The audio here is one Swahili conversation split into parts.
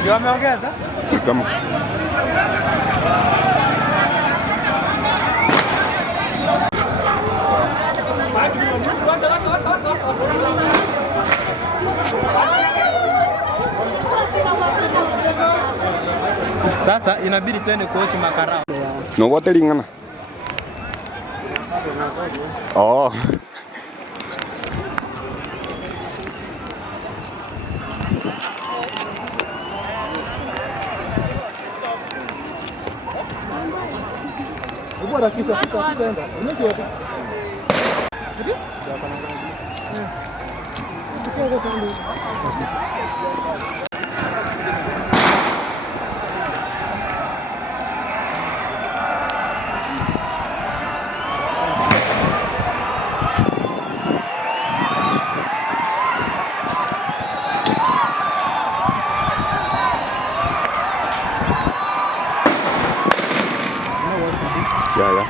Ndio ameongeza? Kama sasa inabidi twende kuochi makarao. no wote lingana. Oh. Bora kita enda. Unajua wapi? Ndio? Ya.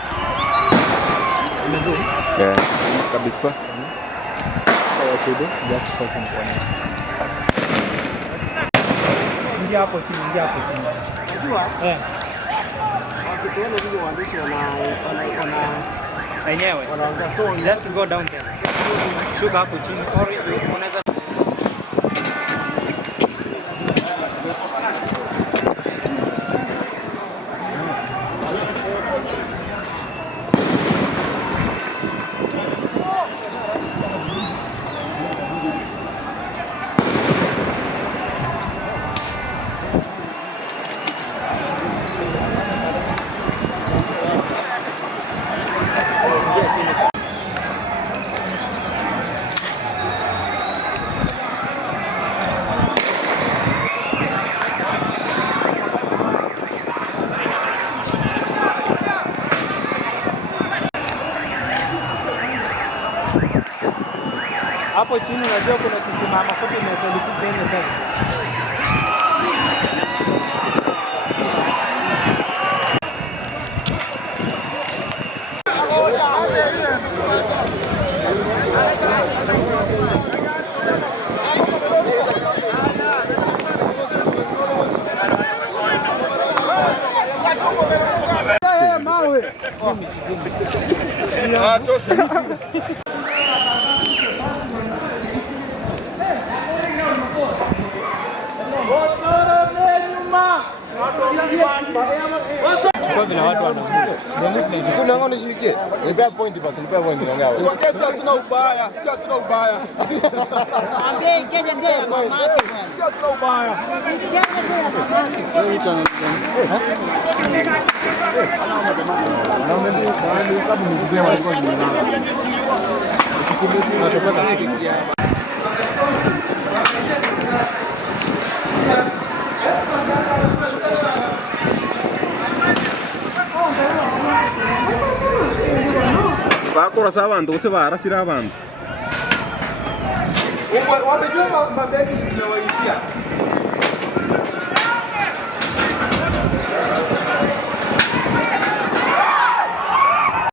Yeah, kabisa. Sawa tudo, just passing point. Ingia hapo chini. Unajua? Wakitoona vile waandishi wana enyewe. Wanaongea so just go down there. Shuka hapo chini or unaweza hapo chini unajua kuna kisima mafuta imeselekti tena tena. Mawe. Kwa vile watu wanavuka. Kuna ngoni shike. Nipe point basi, nipe point ngao. Siongeza hatuna ubaya, si hatuna ubaya. Ambie keje sasa mama yake bwana. Si hatuna ubaya. Bakora sabantu se barasira abantu. Wamejua mabegi zimewaishia.